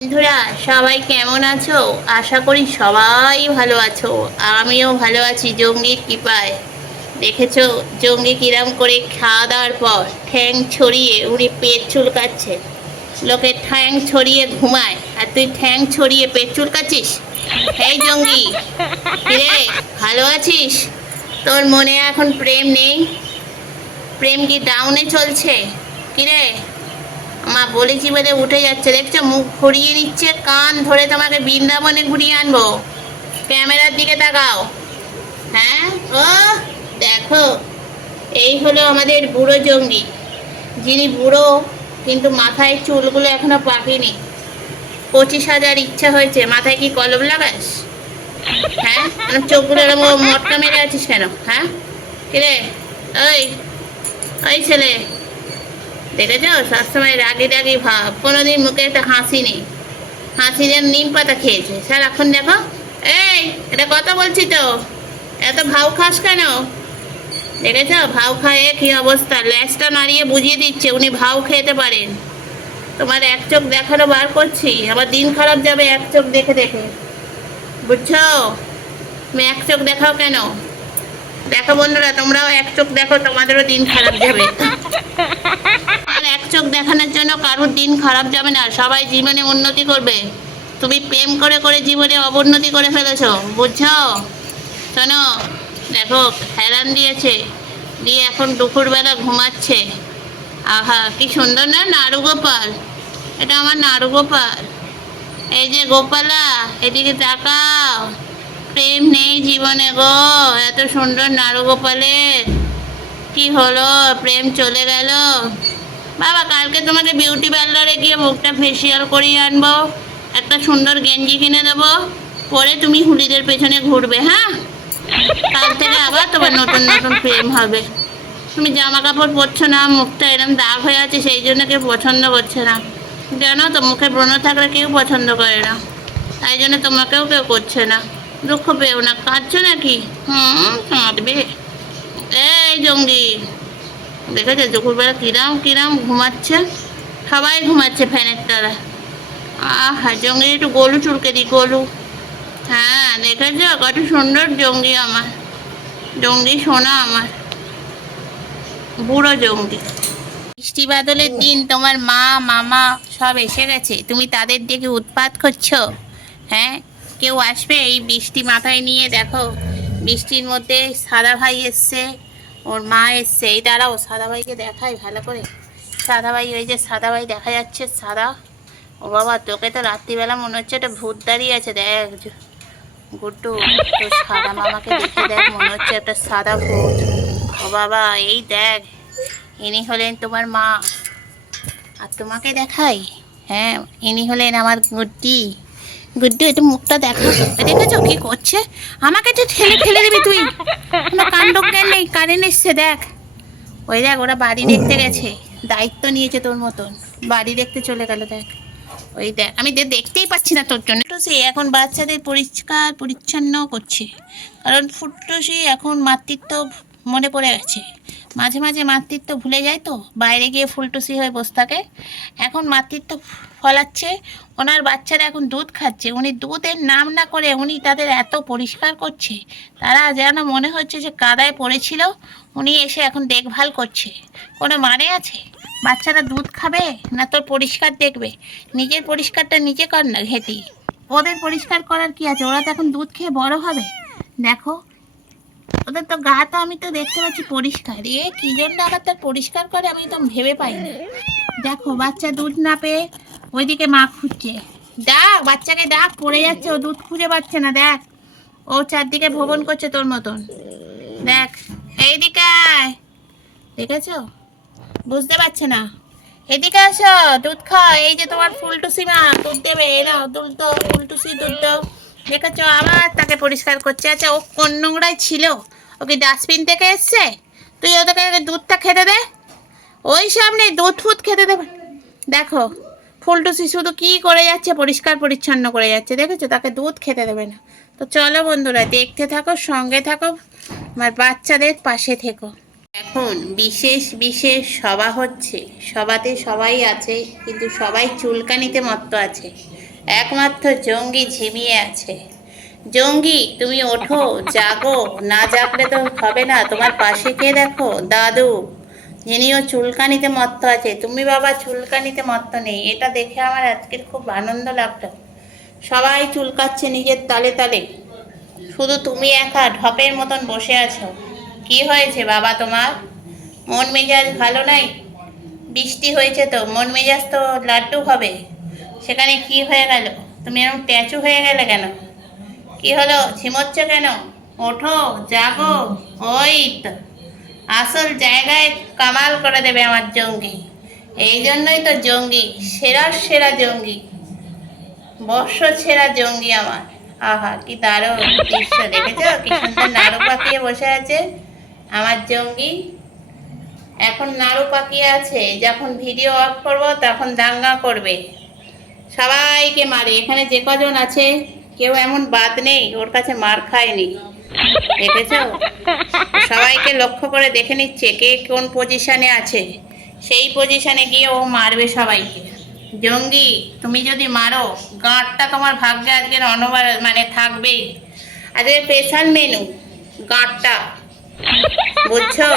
বন্ধুরা সবাই কেমন আছো? আশা করি সবাই ভালো আছো। আমিও ভালো আছি জঙ্গির কৃপায়। দেখেছো জঙ্গি কিরাম করে খাওয়া দাওয়ার পর ঠ্যাং ছড়িয়ে উনি পেট চুলকাচ্ছে। লোকে ঠ্যাং ছড়িয়ে ঘুমায় আর তুই ঠ্যাং ছড়িয়ে পেট চুলকাচ্ছিস? এই জঙ্গি, কিরে, ভালো আছিস? তোর মনে এখন প্রেম নেই? প্রেম কি ডাউনে চলছে? কিরে, মা বলেছি বলে উঠে যাচ্ছে, দেখছো মুখ ঘুরিয়ে নিচ্ছে। কান ধরে তোমাকে বৃন্দাবনে ঘুরিয়ে আনবো। ক্যামেরার দিকে তাকাও। হ্যাঁ, ও দেখো, এই হলো আমাদের বুড়ো জঙ্গি, যিনি বুড়ো কিন্তু মাথায় চুলগুলো এখনো পাকেনি। 25,000 ইচ্ছা হয়েছে। মাথায় কি কলম লাগাস? হ্যাঁ, চোখগুলো এরকম মটকা মেরে আছিস কেন? হ্যাঁ, কিরে, ওই ওই ছেলে, দেখেছো সবসময় রাগি রাগি ভাব, কোনোদিন মুখে একটা হাসি নেই। হাসি যেন নিম পাতা খেয়েছে সারাক্ষণ। দেখো, এই এটা কথা বলছি তো, এত ভাও খাস কেন? দেখেছ ভাও খায় কি অবস্থা, ল্যাসটা নাড়িয়ে বুঝিয়ে দিচ্ছে উনি ভাও খেতে পারেন। তোমার এক চোখ দেখানো বার করছি, আবার দিন খারাপ যাবে এক চোখ দেখে দেখে, বুঝছো? তুমি এক চোখ দেখাও কেন? দেখো বন্ধুরা, তোমরাও এক চোখ দেখো, তোমাদেরও দিন খারাপ যাবে। আর এক চোখ দেখানোর জন্য কারোর দিন খারাপ যাবে না, সবাই জীবনে উন্নতি করবে। তুমি প্রেম করে করে জীবনে অবনতি করে ফেলেছো, বুঝছো? শোনো, দেখো হেরান দিয়েছে, দিয়ে এখন দুপুরবেলা ঘুমাচ্ছে। আহা কি সুন্দর না, নাড়ু গোপাল। এটা আমার নাড়ু গোপাল। এই যে গোপালা, এদিকে তাকাও। প্রেম নেই জীবনে গো, এত সুন্দর নাড়ু গোপালের। কি হলো, প্রেম চলে গেল? বাবা, কালকে তোমাকে বিউটি পার্লারে গিয়ে মুখটা ফেসিয়াল করিয়ে আনবো, একটা সুন্দর গেঞ্জি কিনে দেবো, পরে তুমি হুলিদের পেছনে ঘুরবে। হ্যাঁ, কাল থেকে আবার তোমার নতুন নতুন প্রেম হবে। তুমি জামা কাপড় পরছো না, মুখটা এরম দাগ হয়ে আছে, সেই জন্য কেউ পছন্দ করছে না। জানো তো, মুখে ব্রণ থাকলে কেউ পছন্দ করে না, তাই জন্য তোমাকেও কেউ করছে না। দুঃখ পেও না। কাঁদছো নাকি? কাঁদবে। এই জঙ্গি, দেখেছো দুপুরবেলা কিরাম কিরাম ঘুমাচ্ছে? সবাই ঘুমাচ্ছে ফ্যানের তলা। আহা, জঙ্গি একটু গলু চুলকে দিই, গলু। হ্যাঁ, দেখেছো কত সুন্দর জঙ্গি আমার, জঙ্গি সোনা আমার, বুড়ো জঙ্গি। বৃষ্টি বাদলের দিন তোমার মা মামা সব এসে গেছে, তুমি তাদের দেখে উৎপাত করছো। হ্যাঁ, কেউ আসবে এই বৃষ্টি মাথায় নিয়ে? দেখো বৃষ্টির মধ্যে সাদা ভাই এসছে, ওর মা এসছে। এই দাঁড়াও, সাদা ভাইকে দেখাই ভালো করে। সাদা ভাই, ওই যে সাদা ভাই দেখা যাচ্ছে, সাদা। ও বাবা, তোকে তো রাত্রিবেলা মনে হচ্ছে একটা ভূত দাঁড়িয়ে আছে। দেখ গুড্ডু, তো সাদা মামাকে দেখে দেখ, মনে হচ্ছে একটা সাদা ভূত। ও বাবা, এই দেখ, ইনি হলেন তোমার মা। আর তোমাকে দেখাই, হ্যাঁ, ইনি হলেন আমার গুড্ডি। গুড্ডু, একটু মুখটা দেখো। দেখেছো কি করছে? আমাকে তো ঠেলে ফেলে দিবি তুই। কোনো কাণ্ড জ্ঞান নেই। কারেন্ট এসছে দেখ। ওই দেখ, ওরা বাড়ি দেখতে গেছে, দায়িত্ব নিয়েছে তোর মতন, বাড়ি দেখতে চলে গেল। দেখ, ওই দেখ, আমি দেখতেই পাচ্ছি না তোর জন্য। তো সে এখন বাচ্চাদের পরিষ্কার পরিচ্ছন্ন করছে, কারণ ফুটটুসি এখন মাতৃত্ব মনে পড়ে গেছে। মাঝে মাঝে মাতৃত্ব ভুলে যায়, তো বাইরে গিয়ে ফুলটুসি হয়ে বসে থাকে। এখন মাতৃত্ব ফলাচ্ছে। ওনার বাচ্চারা এখন দুধ খাচ্ছে, উনি দুধের নাম না করে উনি তাদের এত পরিষ্কার করছে, তারা যেন মনে হচ্ছে যে কাদায় পড়েছিল, উনি এসে এখন দেখভাল করছে। কোনো মানে আছে? বাচ্চারা দুধ খাবে না তোর পরিষ্কার দেখবে? নিজের পরিষ্কারটা নিজে কর না ঘেটি। ওদের পরিষ্কার করার কি আছে? ওরা তো এখন দুধ খেয়ে বড় হবে। দেখো, ওদের তো গা তো আমি তো দেখতে পাচ্ছি পরিষ্কার। কি জন্য আবার তার পরিষ্কার করে আমি তো ভেবে পাইনি। দেখো, বাচ্চা দুধ না পেয়ে ওইদিকে মা খুঁজছে। ডাক বাচ্চাকে, ডাক, পড়ে যাচ্ছে, ও দুধ খুঁজে পাচ্ছে না। দেখ, ও চারদিকে ভ্রমণ করছে তোর মতন। দেখ, এইদিকে আয়। দেখেছো? বুঝতে পারছে না। এদিকে আসো, দুধ খাও। এই যে তোমার ফুলটুসি মা দুধ দেবে, নাও দুধ দাও, ফুলটুসি দুধ দাও। দেখেছো, আবার তাকে পরিষ্কার করছে। আচ্ছা, ও কোন নোংরায় ছিল? ওকে ডাস্টবিন থেকে এসছে? তুই ওদেরকে দুধটা খেতে দে। ওই সামনে দুধ ফুদ খেতে দেবে। দেখো, ফুলটুসি শুধু কি করে যাচ্ছে, পরিষ্কার পরিচ্ছন্ন করে যাচ্ছে। দেখেছো, তাকে দুধ খেতে দেবে না। তো চলো বন্ধুরা, দেখতে থাকো, সঙ্গে থাকো, আমার বাচ্চাদের পাশে থেকো। এখন বিশেষ বিশেষ সভা হচ্ছে, সভাতে সবাই আছে, কিন্তু সবাই চুলকানিতে মত্ত আছে। একমাত্র জঙ্গি ঝিমিয়ে আছে। জঙ্গি তুমি ওঠো, জাগো, না জাগলে তো হবে না। তোমার পাশে কে দেখো, দাদু, যিনিও চুলকানিতে মত্ত আছে। তুমি বাবা চুলকানিতে মত্ত নেই, এটা দেখে আমার আজকের খুব আনন্দ লাগলো। সবাই চুলকাচ্ছে নিজের তালে তালে, শুধু তুমি একা ঢপের মতন বসে আছো। কি হয়েছে বাবা তোমার? মন মেজাজ ভালো নাই? বৃষ্টি হয়েছে তো মন মেজাজ তো লাড্ডু হবে, সেখানে কি হয়ে গেল? তুমি এরকম ট্যাঁচু হয়ে গেলে কেন? কি হলো, ঝিমোচ্ছ কেন? ওঠো, জাগো। ওই তো আসল জায়গায় কামাল করে দেবে আমার জঙ্গি। এই জন্যই তো জঙ্গি, সেরা সেরা জঙ্গি, বর্ষ ছেঁড়া জঙ্গি আমার। আহা কি দারুণ দৃশ্য, দেখেছো কি সুন্দর নাড়ু পাকিয়ে বসে আছে আমার জঙ্গি। এখন নাড়ু পাকিয়ে আছে, যখন ভিডিও অফ করব তখন দাঙ্গা করবে, সবাইকে মারে। এখানে যে কজন আছে কেউ এমন বাদ নেই ওর কাছে মার খায়নি, দেখেছো? সবাইকে লক্ষ্য করে দেখে নিচ্ছে কে কোন পজিশনে আছে, সেই পজিশনে গিয়ে ও মারবে সবাইকে। জঙ্গি তুমি যদি মারো, গাঁটটা তোমার ভাগ্যে আজকের অনবার মানে থাকবেই। আজকে স্পেশাল মেনু গাঁটটা, বুঝছো?